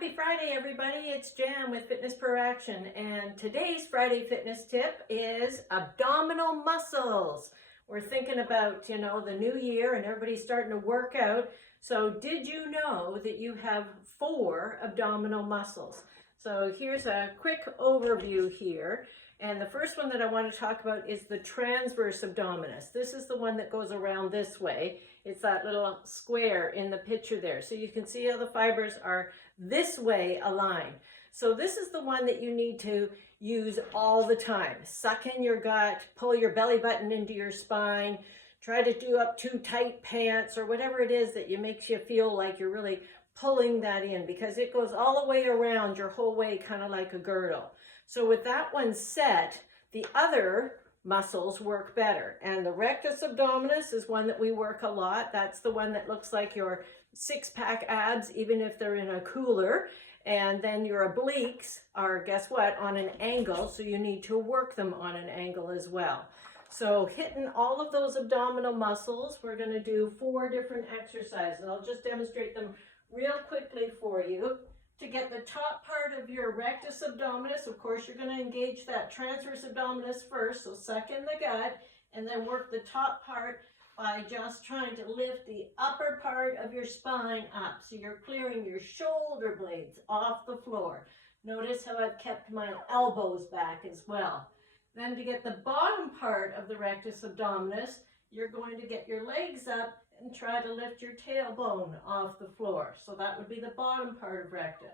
Happy Friday, everybody. It's Jan with Fitness Per Action, and today's Friday fitness tip is abdominal muscles. We're thinking about, the new year and everybody's starting to work out. So did you know that you have 4 abdominal muscles? So here's a quick overview here. And the first one that I want to talk about is the transverse abdominis. This is the one that goes around this way. It's that little square in the picture there. So you can see how the fibers are this way aligned. So this is the one that you need to use all the time. Suck in your gut, pull your belly button into your spine, try to do up too tight pants or whatever it is that makes you feel like you're really pulling that in, because it goes all the way around your whole way, kind of like a girdle. So with that one set, the other muscles work better. And the rectus abdominis is one that we work a lot. That's the one that looks like your 6-pack abs, even if they're in a cooler. And then your obliques are, guess what, on an angle. So you need to work them on an angle as well. So hitting all of those abdominal muscles, we're going to do 4 different exercises. I'll just demonstrate them real quickly for you. To get the top part of your rectus abdominis, of course, you're going to engage that transverse abdominis first, so suck in the gut, and then work the top part by just trying to lift the upper part of your spine up. So you're clearing your shoulder blades off the floor. Notice how I've kept my elbows back as well. Then to get the bottom part of the rectus abdominis, you're going to get your legs up and try to lift your tailbone off the floor. So that would be the bottom part of rectus.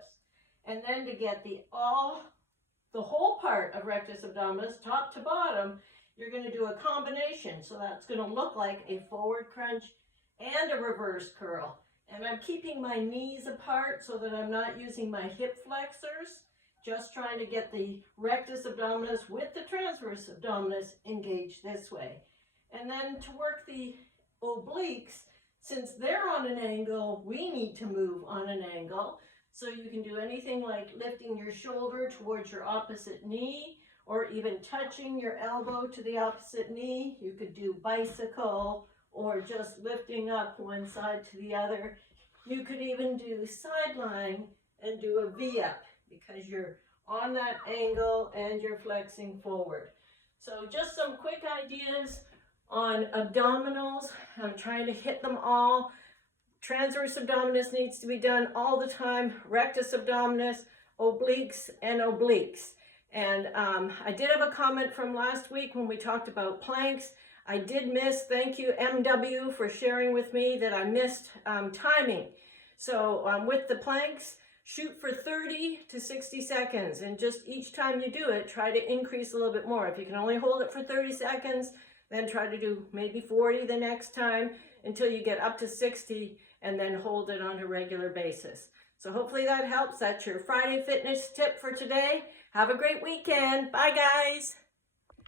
And then to get the whole part of rectus abdominis, top to bottom, you're going to do a combination. So that's going to look like a forward crunch and a reverse curl. And I'm keeping my knees apart so that I'm not using my hip flexors, just trying to get the rectus abdominis with the transverse abdominis engaged this way. And then to work the obliques, since they're on an angle, we need to move on an angle. So you can do anything like lifting your shoulder towards your opposite knee, or even touching your elbow to the opposite knee. You could do bicycle, or just lifting up one side to the other. You could even do sideline and do a V-up, because you're on that angle and you're flexing forward. So just some quick ideas on abdominals. I'm trying to hit them all. Transverse abdominis needs to be done all the time. Rectus abdominis, obliques, and obliques. And I did have a comment from last week when we talked about planks. I did miss, thank you MW for sharing with me that I missed timing. So with the planks, shoot for 30 to 60 seconds. And just each time you do it, try to increase a little bit more. If you can only hold it for 30 seconds, then try to do maybe 40 the next time until you get up to 60, and then hold it on a regular basis. So hopefully that helps. That's your Friday fitness tip for today. Have a great weekend. Bye, guys.